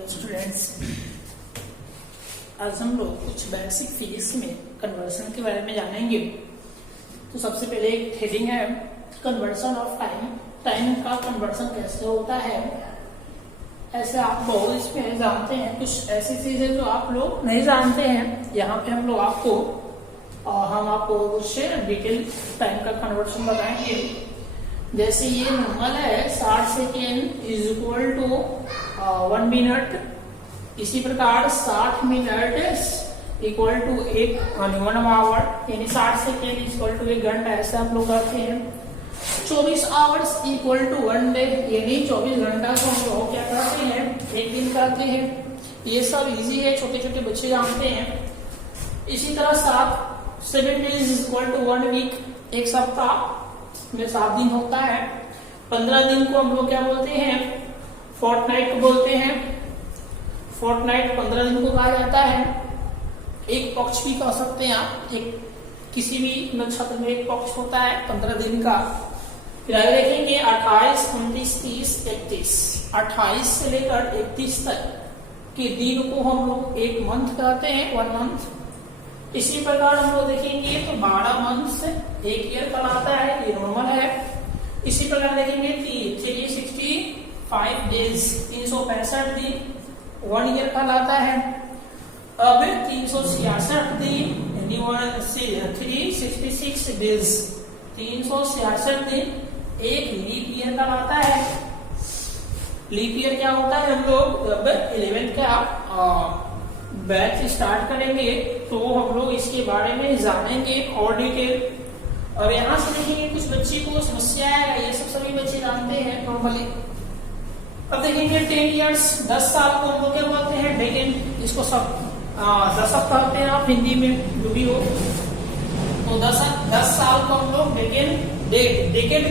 Hello students, आज हम लोग कुछ बेसिक फिजिक्स में कन्वर्शन के बारे में जानेंगे। तो सबसे पहले एक हेडिंग है कन्वर्शन ऑफ टाइम। टाइम का कन्वर्शन कैसे होता है, ऐसे आप लोग इसमें जानते हैं। कुछ ऐसी चीजें जो आप लोग नहीं जानते हैं, यहाँ पे हम आपको कुछ डिटेल टाइम का कन्वर्शन बताएंगे। जैसे ये नॉर्मल है 60 second is equal to 1 minute, इसी प्रकार 60 मिनट इक्वल टू 1 आवर, यानी 60 सेकेंड इक्वल टू 1 घंटा, ऐसे आप लोग करते हैं। 24 आवर्स इक्वल टू 1 डे, यानी 24 घंटा को हम लोग क्या करते हैं, एक दिन करते हैं। ये सब इजी है, छोटे छोटे बच्चे जानते हैं। इसी तरह 7 डेज इक्वल टू 1 वीक, एक सप्ताह में 7 दिन होता है। 15 दिन को हम लोग क्या बोलते हैं, फोर्टनाइट को बोलते हैं। फोर्टनाइट 15 दिन को कहा जाता है। एक पक्ष भी कह सकते हैं आप, एक किसी भी नक्षत्र में एक पक्ष होता है 15 दिन का। फिर आगे देखेंगे 28, 29, 30, 31, 28 से लेकर 31 तक के दिन को हम लोग एक मंथ कहते हैं, 1 मंथ। इसी प्रकार हम लोग देखेंगे तो 12 मंथ्स एक ईयर कहलाता है, ये नॉर्मल है। इसी प्रकार देखेंगे 365 डेज, 365 दिन 1 ईयर कहलाता है। अब 366 दिन यानी 366 डेज, 366 दिन एक लीप ईयर कहलाता है। लीप ईयर क्या होता है, हम लोग अब 11th का बैच स्टार्ट करेंगे तो हम लोग इसके बारे में जानेंगे और डिटेल। अब यहाँ से देखेंगे कुछ बच्चे को समस्या है, ये सब सभी बच्चे जानते हैं नॉर्मली। अब देखेंगे 10 इयर्स, 10 साल को हम लोग क्या बोलते हैं, डेकेड। इसको सब दशक कहते हैं आप हिंदी में, जो भी हो। तो 10 साल को हम लोग डेकेड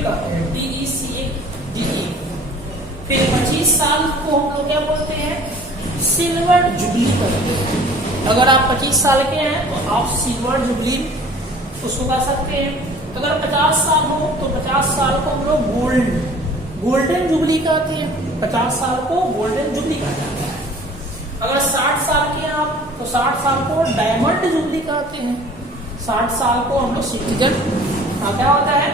कहते हैं, DECADE। फिर 25 साल को हम लोग क्या बोलते हैं, सिल्वर जुबली करते हैं। अगर आप 25 साल के हैं तो आप सिल्वर जुबली उसको कह सकते हैं। अगर 50 साल हो तो 50 साल को हम लोग गोल्डन जुबली कहते हैं। 50 साल को गोल्डन जुबली कहा जाता है। अगर 60 साल के हैं आप तो 60 साल को डायमंड जुबली कहते हैं। 60 साल को हम लोग सिटीजन क्या होता है,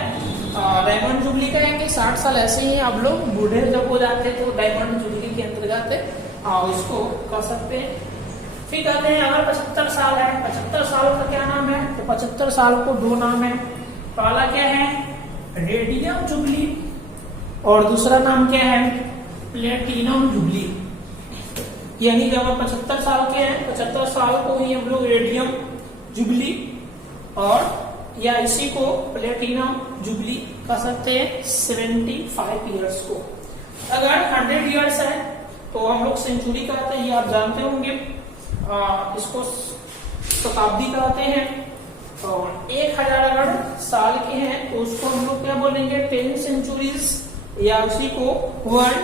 डायमंड जुबली कहेंगे। 60 साल ऐसे ही आप लोग बूढ़े जब हो जाते हैं तो डायमंड जुबली के अंतर्गत इसको कह सकते हैं। फिर कहते हैं अगर 75 साल है, 75 साल का क्या नाम है, तो 75 साल को 2 नाम है। पहला क्या है, रेडियम जुबली, और दूसरा नाम क्या है, प्लेटिनम जुबली। यानी जब हम 75 साल के हैं, 75 साल को ही हम लोग रेडियम जुबली और या इसी को प्लेटिनम जुबली कह सकते हैं। 75 ईयर्स को। अगर 100 ईयर्स है तो हम लोग सेंचुरी कहते हैं, ये आप जानते होंगे। इसको शताब्दी कहते हैं। और 1000 अगर साल के हैं तो उसको हम लोग क्या बोलेंगे, 10 सेंचुरीज, या उसी को 1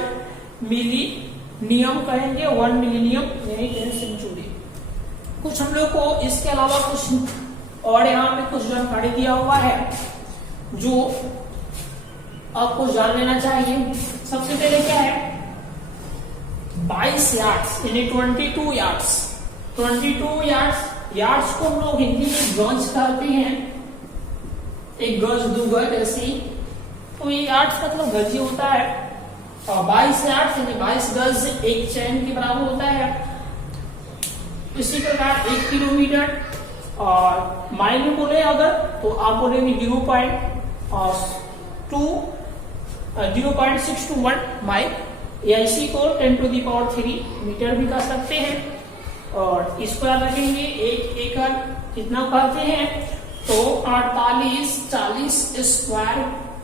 मिलीनियम कहेंगे। 1 मिलीनियम यानी 10 सेंचुरी। कुछ हम लोग को इसके अलावा कुछ और यहाँ पे कुछ जानकारी दिया हुआ है जो आपको जान लेना चाहिए। सबसे पहले क्या है, 22 यार्ड्स यानी 22 यार्ड्स। 22 यार्ड्स को हम लोग हिंदी में गज कहते हैं। एक गज, 2 गज ऐसी, तो ये यार्ड्स मतलब गज ही होता है। और 22 यार्ड्स यानी 22 गज एक चैन के बराबर होता है। इसी प्रकार 1 किलोमीटर, और माइल में बोले अगर तो आप बोलेंगे 0.621 माइल, या इसी को 10⁻³ मीटर भी कह सकते हैं। और इसको याद रखेंगे, 1 एकड़ कितना कहते हैं, तो 40 स्क्वायर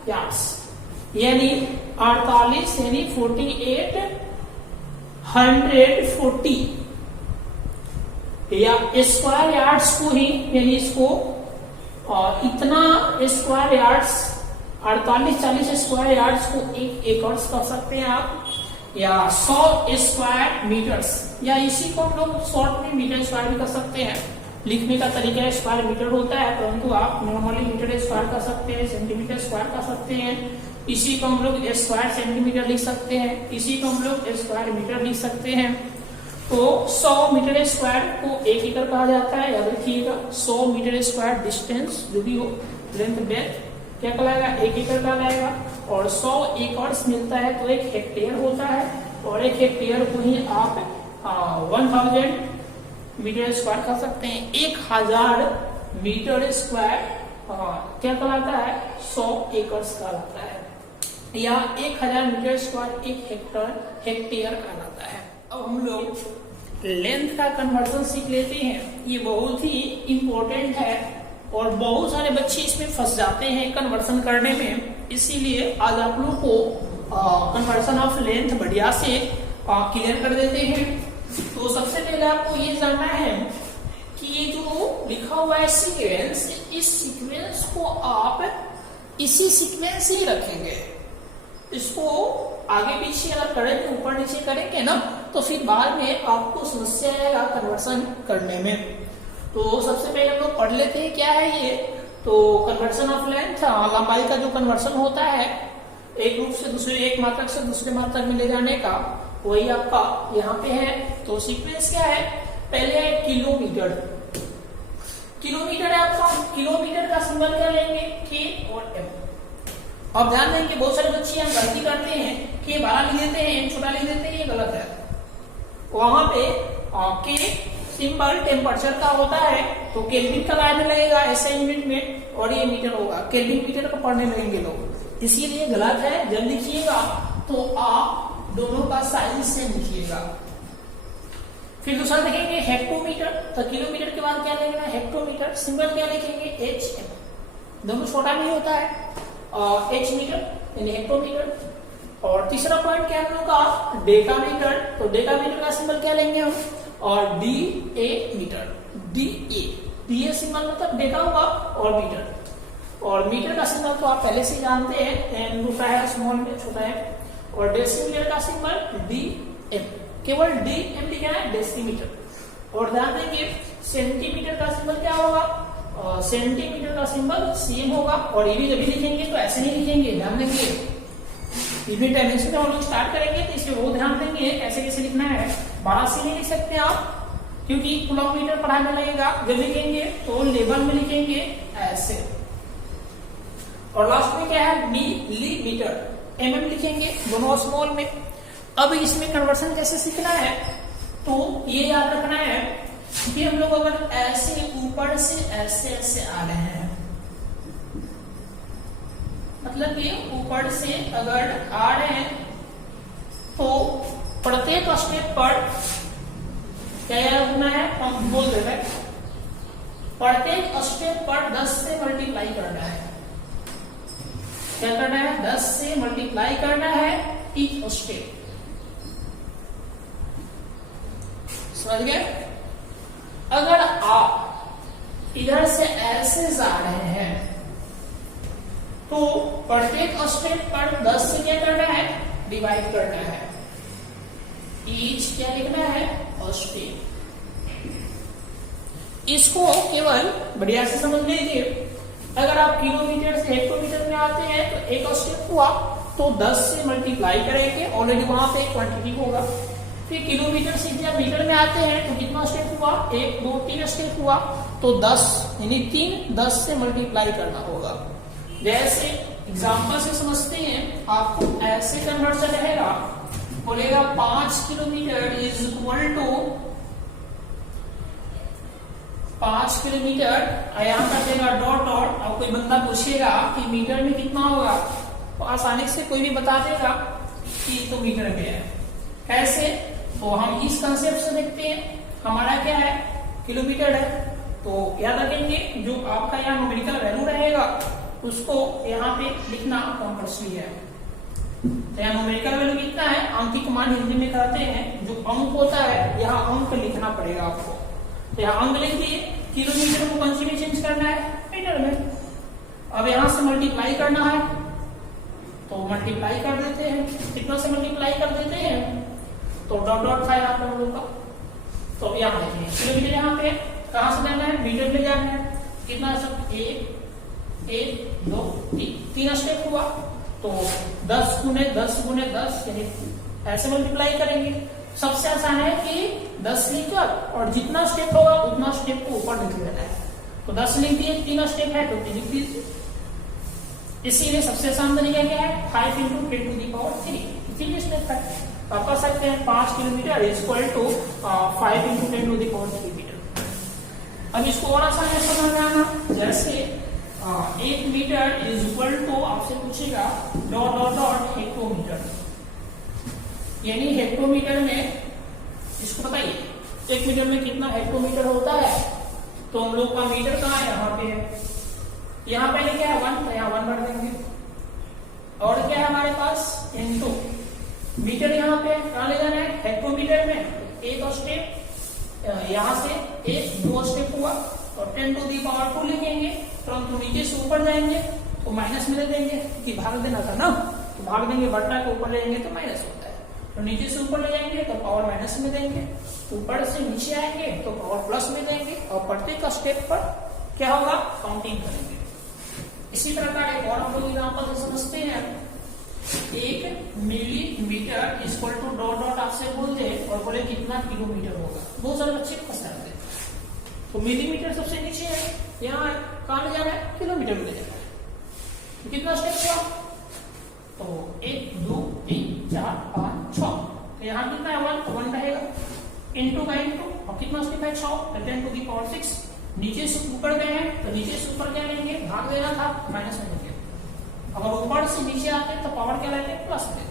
यार्ड्स, यानी 48 यानी 4840 या स्क्वायर यार्ड्स को ही, यानी इसको इतना स्क्वायर यार्ड्स, 48-40 स्क्वायर यार्ड्स को 1 एकड़ कह सकते हैं आप, या 100 स्क्वायर मीटर्स, या इसी को हम लोग शॉर्ट में मीटर स्क्वायर भी कर सकते हैं। लिखने का तरीका स्क्वायर मीटर होता है, परंतु आप नॉर्मली मीटर स्क्वायर कर सकते हैं, सेंटीमीटर स्क्वायर कर सकते हैं। इसी को हम लोग स्क्वायर सेंटीमीटर लिख सकते हैं, इसी को हम लोग स्क्वायर मीटर लिख सकते हैं। तो 100 मीटर स्क्वायर को 1 एकड़ कहा जाता है, याद रखिएगा। 100 मीटर स्क्वायर डिस्टेंस जो भी हो, लेंथ ब्रेथ क्या कहलाएगा, 1 एकड़ कहलाएगा। और 100 एकड़ मिलता है तो 1 हेक्टेयर होता है, और 1 हेक्टेयर को ही आप 1000 मीटर स्क्वायर कर सकते हैं। 1000 मीटर स्क्वायर क्या कहलाता है, 100 एकड़ कहलाता है, या 1000 मीटर स्क्वायर 1 हेक्टेयर कहलाता है। अब हम लोग लेंथ का कन्वर्जन सीख लेते हैं। ये बहुत ही इंपॉर्टेंट है और बहुत सारे बच्चे इसमें फंस जाते हैं कन्वर्जन करने में, इसीलिए आज आप लोग को कन्वर्जन ऑफ लेंथ बढ़िया से क्लियर कर देते हैं। तो सबसे पहले आपको ये जानना है कि ये जो लिखा हुआ है सीक्वेंस, इस सीक्वेंस को आप इसी सीक्वेंस से ही रखेंगे। इसको आगे पीछे अगर करेंगे, ऊपर नीचे करेंगे ना, तो फिर बाद में आपको समस्या आएगा कन्वर्जन करने में। तो सबसे पहले हम लोग पढ़ लेते हैं क्या है ये। तो कन्वर्जन ऑफ लेंथ, लंबाई का जो कन्वर्जन होता है एक रूप से दूसरे, एक मात्रक से दूसरे मात्रक में ले जाने का, वही आपका यहाँ पे है। तो सीक्वेंस क्या है, पहले है किलोमीटर। किलोमीटर है आपका, किलोमीटर का सिंबल क्या लेंगे, के और एम। अब ध्यान देंगे बहुत सारे बच्चे यहाँ गलती करते हैं, के बड़ा लिख देते हैं, एम छोटा लिख देते हैं, ये गलत है। वहां पे के सिंबल टेम्परेचर का होता है, तो केल्विन का लाइन लगेगा ऐसे यूनिट में, और ये मीटर होगा, केल्विन मीटर का पढ़ने लगेंगे लोग, इसीलिए गलत है। जब लिखिएगा तो आप दोनों का साइज सेम लिखिएगा। फिर दूसरा देखेंगे हेक्टोमीटर। तो किलोमीटर के बाद क्या लिखना है, हेक्टोमीटर। सिंबल क्या लिखेंगे, एच एम, दोनों छोटा नहीं होता है, एच मीटर यानी हेक्टोमीटर। और तीसरा पॉइंट क्या हम लोग का, डेकामीटर। तो डेकामीटर का सिंबल क्या लेंगे हम, और D A metre, D A symbol मतलब डेका होगा और मीटर। और मीटर का सिंबल तो आप पहले से जानते हैं, एम दूसरा है, स्मॉल में छोटा है। और डेसीमीटर का सिंबल डी एम, केवल डी एम लिखा है, डेसीमीटर। और ध्यान देंगे सेंटीमीटर का सिंबल क्या होगा, सेंटीमीटर का सिंबल सेम होगा। और ये भी जब भी लिखेंगे तो ऐसे नहीं लिखेंगे, ध्यान देंगे। इसमें डायमेंशन हम लोग स्टार्ट करेंगे तो इसमें बहुत ध्यान देंगे ऐसे कैसे लिखना है। 12 से नहीं लिख सकते आप, क्योंकि किलोमीटर पढ़ाई में लगेगा। जब लिखेंगे तो लेवल में लिखेंगे ऐसे। और लास्ट में क्या है, मिलीमीटर, एमएम लिखेंगे, दोनों स्मॉल में। अब इसमें कन्वर्सन कैसे सीखना है, तो ये याद रखना है कि हम लोग अगर ऐसे ऊपर से ऐसे ऐसे आ रहे हैं, मतलब कि ऊपर से अगर आ रहे हैं, तो प्रत्येक स्टेप पर क्या याद रखना है, हम बोल रहे हैं प्रत्येक स्टेप पर 10 से मल्टीप्लाई करना है। क्या करना है, 10 से मल्टीप्लाई करना है ईच स्टेप। समझ गए। अगर आप इधर से ऐसे जा रहे हैं तो प्रत्येक स्टेप पर 10 से क्या करना है, डिवाइड करना है। ईच क्या लिखना है, स्टेप। इसको केवल बढ़िया से समझ लीजिए। अगर आप किलोमीटर से हेक्टोमीटर में आते हैं तो एक स्टेप हुआ तो 10 से मल्टीप्लाई करेंगे, ऑलरेडी वहां पे एक क्वांटिटी होगा। फिर किलोमीटर से जब मीटर में आते हैं तो कितना स्टेप हुआ, 1 2 3 स्टेप हुआ, तो 10 यानी 3 10 से मल्टीप्लाई करना होगा। जैसे एग्जांपल से समझते हैं, आपको ऐसे कन्वर्जन रहेगा, बोलेगा 5 kilometre is equal to 5 kilometre, यहाँ कर देगा डॉट डॉट। अब कोई बंदा पूछेगा कि मीटर में कितना होगा, तो आसानी से कोई भी बता देगा कि तो मीटर में है। कैसे, तो हम इस कंसेप्ट से देखते हैं। हमारा क्या है, किलोमीटर है, तो याद रखेंगे जो आपका यहाँ न्यूमेरिकल वैल्यू रहेगा उसको यहाँ पे लिखना कंपल्सरी है। तो यहाँ न्यूमेरिकल वैल्यू कितना है, अंकिक मान हिंदी में कहते हैं, जो अंक होता है यहाँ अंक लिखना पड़ेगा आपको। तो यहाँ अंक लिख दिए, किलोमीटर को कौन सी में चेंज करना है, मीटर में। अब यहाँ से मल्टीप्लाई करना है तो मल्टीप्लाई कर देते हैं, कितना से मल्टीप्लाई कर देते हैं, तो डॉट डॉट था यहाँ पे हम लोग का। तो अब यहाँ देखिए किलोमीटर यहाँ पे कहाँ से जाना है, मीटर में जाना है। कितना सब, 1 2 3 स्टेप हुआ, तो 10 गुने 10 गुने 10 यानी ऐसे मल्टीप्लाई करेंगे। सबसे आसान है कि 10 लिख कर और जितना स्टेप होगा उतना स्टेप को ऊपर लिख लेना है। तो 10 लिख दिए, 3 स्टेप है तो 3 लिख दीजिए। इसीलिए सबसे आसान तरीका क्या है, 5 × 10⁻³ 3 स्टेप है। आप कर सकते हैं 5 किलोमीटर इक्वल टू 5 × 10⁻³ मीटर। अब इसको और आसान है समझ में आना, जैसे 1 मीटर इज इक्वल टू, आपसे पूछेगा डॉट डॉट डॉट हेक्टोमीटर, यानी हेक्टोमीटर में इसको बताइए 1 मीटर में कितना हेक्टोमीटर होता है। तो हम लोग का मीटर कहाँ है, यहाँ पे है, यहाँ पहले क्या है 1, तो यहाँ 1 भर देंगे। और क्या है हमारे पास इनटू मीटर, यहाँ पे कहाँ ले जाना है हेक्टोमीटर में, एक स्टेप यहाँ से 2 स्टेप हुआ और 10⁻² लिखेंगे, परंतु नीचे से ऊपर जाएंगे तो माइनस में ले देंगे कि भाग देना था ना, तो भाग देंगे, बट्टा के ऊपर ले जाएंगे तो माइनस होता है, तो नीचे से ऊपर ले जाएंगे तो पावर माइनस में देंगे, ऊपर से नीचे आएंगे तो पावर प्लस में देंगे, और प्रत्येक स्टेप पर क्या होगा काउंटिंग करेंगे। इसी प्रकार एक और हम लोग एग्जाम्पल से समझते हैं, 1 millimetre equal to dot dot आपसे बोल दे और बोले कितना किलोमीटर होगा, बहुत सारे बच्चे फंस जाते हैं। तो मिलीमीटर सबसे नीचे है, यहाँ कहाँ ले जाना है किलोमीटर में ले जाना है, तो कितना स्टेप हुआ, तो 1 2 3 4 5 6, तो यहाँ कितना है 1 रहेगा, इंटू का इंटू, और कितना स्टेप है 6, तो 10⁻⁶। नीचे से ऊपर गए हैं तो नीचे से ऊपर क्या लेंगे, भाग देना था माइनस में लेंगे, अगर ऊपर से नीचे आते हैं तो पावर क्या लेंगे प्लस में।